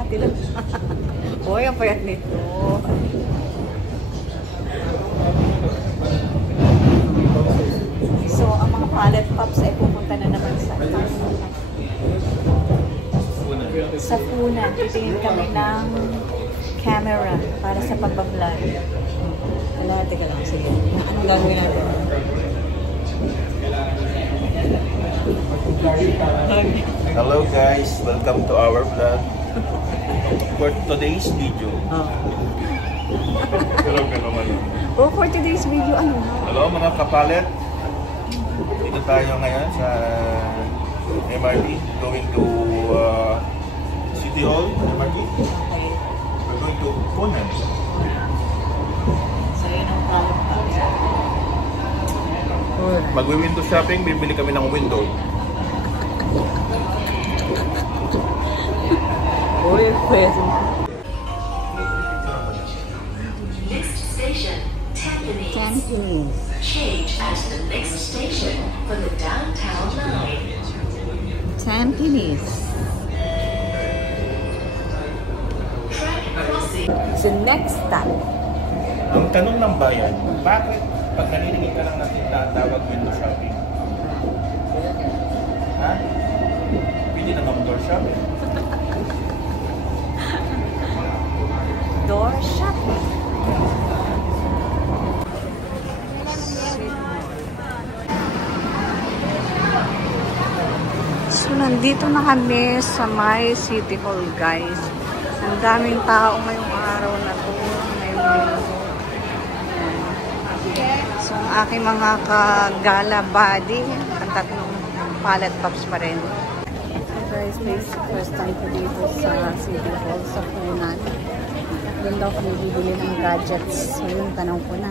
kalahati lang. Uy, ang payat nito. So, ang mga pallet pops ay pupunta na naman sa punan. Titingin kami ng camera para sa pagbablog. Wala, teka lang. Sige. Anong gagawin natin? Hello guys, welcome to our vlog. For today's video. Oh, for today's video, ano? Hello mga kapalet. Dito tayo ngayon sa MRT, going to City Hall, MRT. Okay. We're going to Punan. So, yun ang pallet pops. Magwi-window shopping, bibili kami ng window. Uy, pwede. Next station, Tampines. Tampines. Change at the next station for the downtown line. Tampines. Track crossing. It's the next stop. Ang tanong ng bayan, bakit pag nalilingin ka lang natin tawag window shopping? Ha? Pwede na door shopping. Door shopping. So, nandito na kami sa my City Hall, guys. Ang daming tao ngayong araw na to. So, ang aking mga kagala body, ang tatlong pallet pops pa rin. So, guys, this first time ko dito sa City Hall, sa Punan. Doon daw kami bibili ng gadgets. So, yung tanong ko na.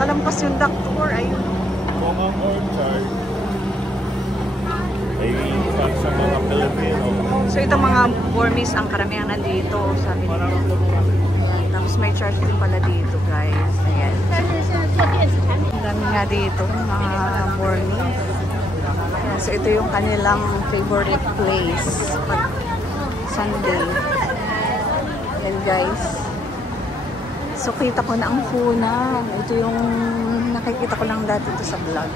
Nakalampas yung doctor, ayun. Mga orchard ay sa mga Pilipino. So, itong mga Burmese ang karamihan nandito, sabi nito. Ayan. Tapos may church din pala dito, guys. Ayan. Ang dami nga dito, mga Burmese. Ayan. So, ito yung kanilang favorite place pag Sunday. Ayan, guys. So, kita ko na ang Punan. Ito yung nakikita ko lang dati ito sa vlog.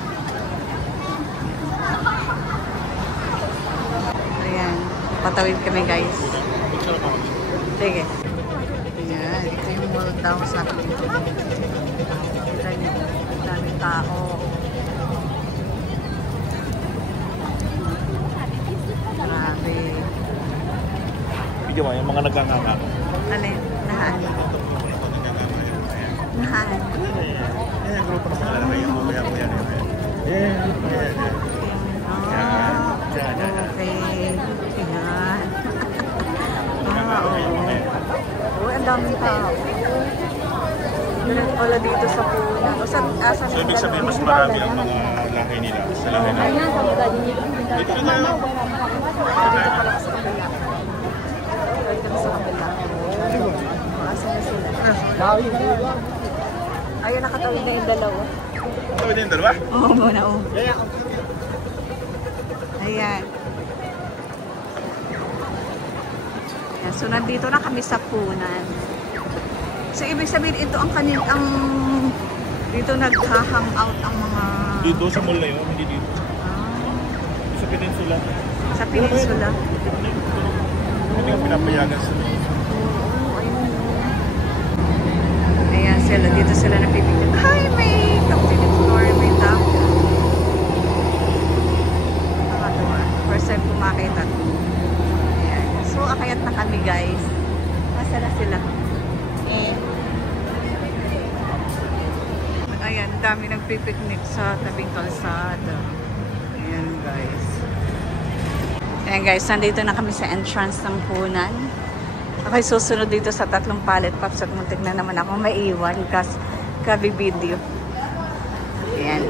Ayan. Patawid kami, guys. Sige. Ayan. Ito yung mall daw sa akin. Kita niyo. Ang daming tao. Grabe. Video mo, yung mga nagkanganga. Alin? Nahaan. Nahaan. Eh, grupo ng mga lalaki yung kuya-kuya na yun. Ah, okay. Ayan. Oo. Ang daming tao. Ganun pala dito sa Punan. O saan? So, ibig sabihin, mas marami ang mga lahi nila sa lahi nila. Dito na tayo. Dito pala sa kabila. Dito sa kabila. Asan na sila? Ayun, nakatawid na yung dalawa. Tawid na yung dalawa? Oo, muna, oo. Ayan. Ayan. So, nandito na kami sa Punan. So, ibig sabihin, ito ang dito nag-hang out ang mga... Dito sa mall na yun, hindi dito. Sa Peninsula. Sa Peninsula. Hindi ko pinapayagan sa Ayan sila, dito sila napipigil. Hi, may top-ticket floor, may top. Nakatuwa. First time kumakita. Ayan. So, akayat na kami, guys. Nasa na sila? Ayan, dami nagpipiknik sa tabing kalsada. Ayan, guys. Ayan, guys, nandito na kami sa entrance ng Punan. Okay, susunod dito sa tatlong pallet pops at muntik na naman ako maiwan kasi kabibideo. Ayan.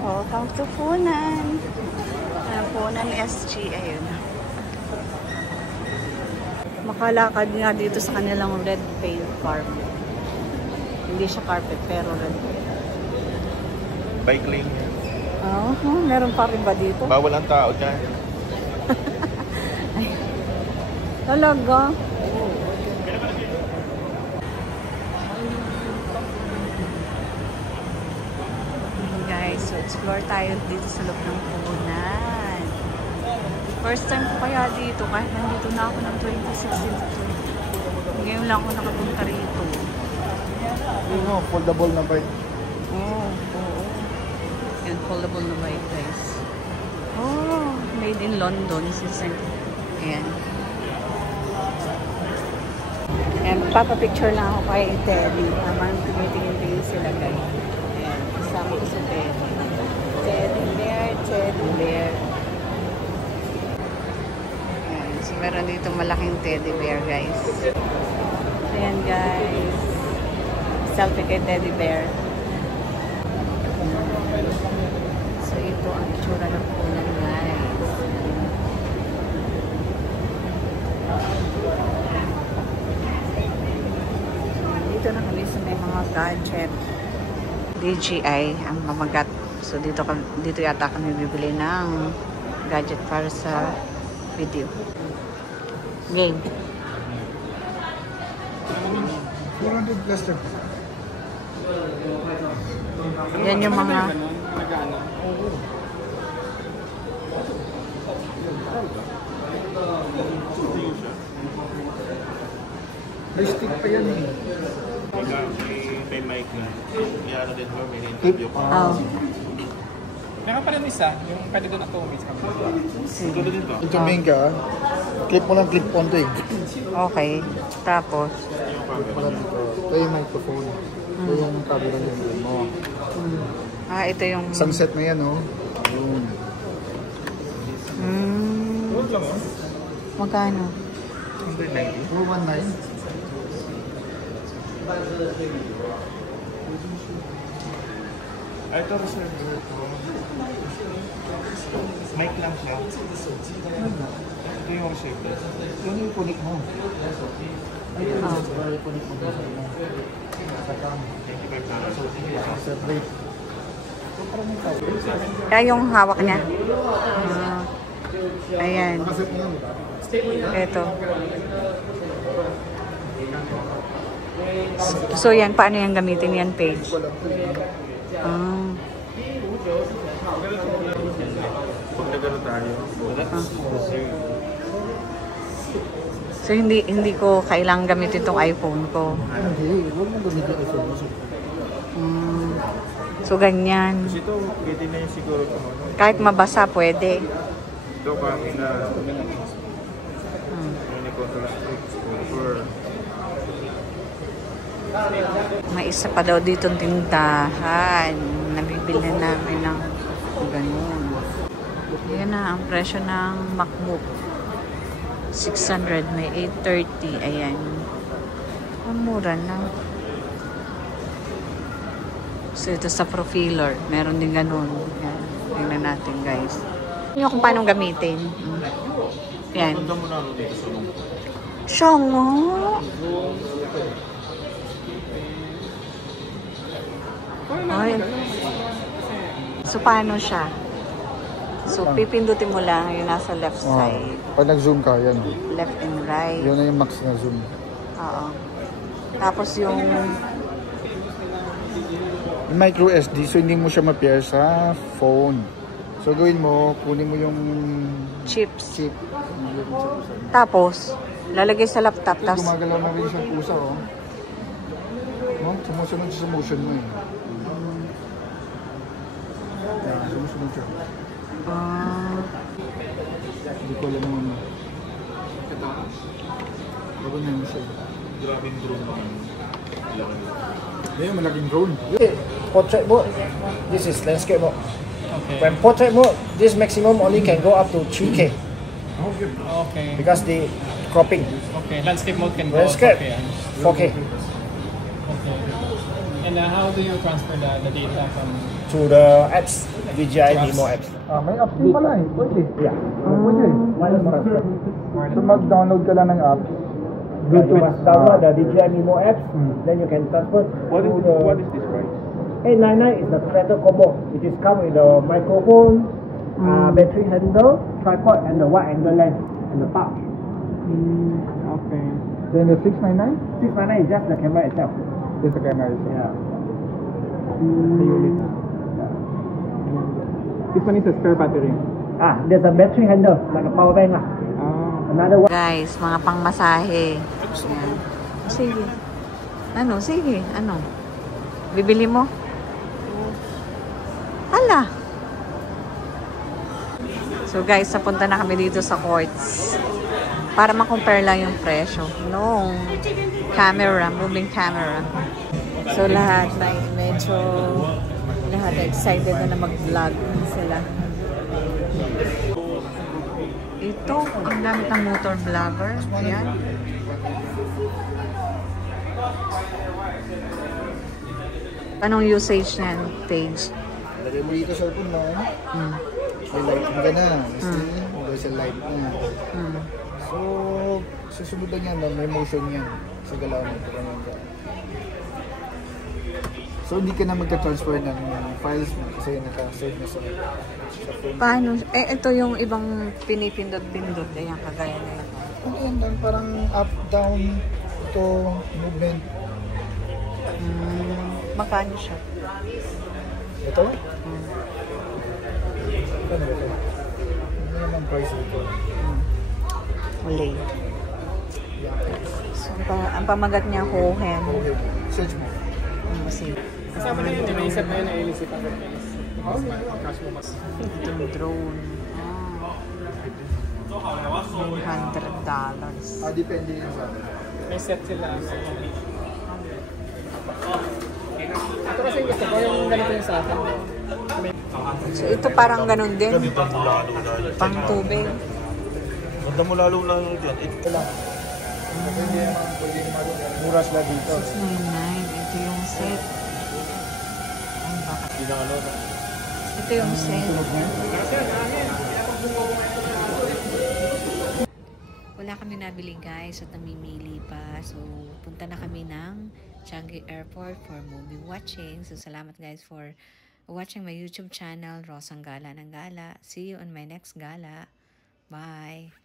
Welcome to Punan. Punan SG, ayun. Makalakad nga dito sa kanilang red paint carpet. Hindi siya carpet, pero red paint. Bike lane. Meron pa rin ba dito? Bawal ang tao dyan. Talaga? Guys, so explore tayo dito sa loob ng puhunan. First time ko kaya dito, kahit nandito na ako ng 2016 to 20. Ngayon lang ako nakapunta rito. Foldable na bike. Oo. Yan, foldable na bike, guys. Oh, made in London. Ayan. Ayan, papapicture lang ako kay Teddy. Naman, tumitingin-tingin sila, guys. Ayan, kasama ko si Teddy. Teddy bear, Teddy bear. Ayan, so meron dito malaking teddy bear, guys. Ayan, guys. Selfie kay Teddy bear. So, ito ang itsura ng punan, guys. Dito na kami sa may mga gadget. DJI ang mamagat. So, dito yata kami bibili ng gadget para sa video. Game. 400 plus lang. Yan yung mga... May stick pa yan eh. May mic na. Kaya ano din mo, may interview pa. Oh. Meron pa rin isa, yung pwede doon ako umis kami. Sige. Ito main ka, clip mo lang clip on to eh. Okay. Tapos, Clip mo lang dito. Ito yung microphone. Ito yung camera niya mo. ito yung... Isang set na yan oh. Yun. Magkano? 190. 419. Ay, ito reserve ko. Mic lang siya. Ito yung reserve. Yun yung connect mo. Ay, ito yung connect mo. Sa cam. 25. Separate. Kaya yung hawak niya. Ayan. Nakaset mo yan. Ito. So yan, paano yan gamitin yan page? Pag nagano tayo, So hindi ko kailangang gamitin tong iPhone ko. Hindi, huwag mo gamitin yung iPhone mo. So ganyan. kasi ito, pwede na yung siguro ito. Kahit mabasa, pwede. Ito kami na unicontrol for May isa pa daw ditong tindahan. Nabibili namin ng ganun. Yan na ang presyo ng MacBook. 600, may 830. Ayan. Ang mura na. So ito sa Profiler. Meron din ganun. Yan. Tingnan natin, guys. Yung kung paano gamitin. Yan. Punta mo na dito sa loob. Siya nga. Ay. So, paano siya? So, pipindutin mo lang yung nasa left side. Pag nag-zoom ka, yan. Left and right. Yun na yung max na zoom. Oo. Tapos yung... Yung micro SD, so hindi mo siya ma-pair sa phone. So gawin mo, kunin mo yung chips. chip. Tapos, lalagay sa laptop. Ito, Tapos, gumagalaw na rin siyang pusa, oh. No? Sumusunod sa motion mo eh. Yan, sumusunod siya. Hindi ko alam naman. Ito. Bago na yun siya. Grabe yung drone naman. Ngayon, malaking drone. Portrait mode, this is landscape mode. Okay. When portrait mode, this maximum only can go up to 3K Okay. because the cropping. Okay. Landscape mode can go Landscape, okay. 4K Okay. And how do you transfer the data from? to the apps, DJI Nemo apps. May app din pala eh. Pwede. Yeah. Pwede. So mag-download ka lang ng app. You must download the DJI Mimo apps, then you can transfer What to is the... what is this price? 899 is the creator combo. It is come with the microphone, battery handle, tripod, and the wide angle lens and the pouch. Okay. Then the 699 699 is just the camera itself. is the camera. Yeah. The unit. This one is a spare battery. There's a battery handle like a power bank lah. Another one. Guys, mga pangmasahe. Ayan. Sige. Ano? Sige. Ano? Bibili mo? Hala. So guys, napunta na kami dito sa Quartz. Para ma-compare lang yung presyo. No. Camera. Moving camera. So lahat ay medyo excited na mag-vlog sila. Ito, ang gamit ng motor vlogger. Ayan. Anong usage niyan, Paige? Lagay mo dito sa phone mo. May lighting ka na. May sa light na. So, susunod na yan, may motion yan. Sa galaw mo. So, hindi ka na magka-transfer ng files mo kasi naka-save na sa phone. Paano? Ito yung ibang pinipindot-pindot. Ayan, kagaya na ito. Ano yan lang, parang up, down, ito, movement. Magkano siya? Ito? Ano ba ito? Ano naman price ito? Ulay. So, ang pamagat niya, Hohen. Okay, search mo. Sige. Kasama na yun, may isip na yun na ilisipan ko. Cash mo mas. Itong drone. $900. Depende yun sa akin. May set sila. Ito kasi yung gusto ko, yung ganito yung sa akin. So, ito parang ganun din. Pang tubig. Ganda mo lalo na yun dyan. Ito lang. Mura sila dito. 699. Ito yung set. Ay, bakit? Ito yung set. Wala kami nabili guys at namimili pa. So, punta na kami ng Changi Airport for movie watching. So, salamat guys for watching my YouTube channel, Rosang Gala ng Gala. See you on my next gala. Bye!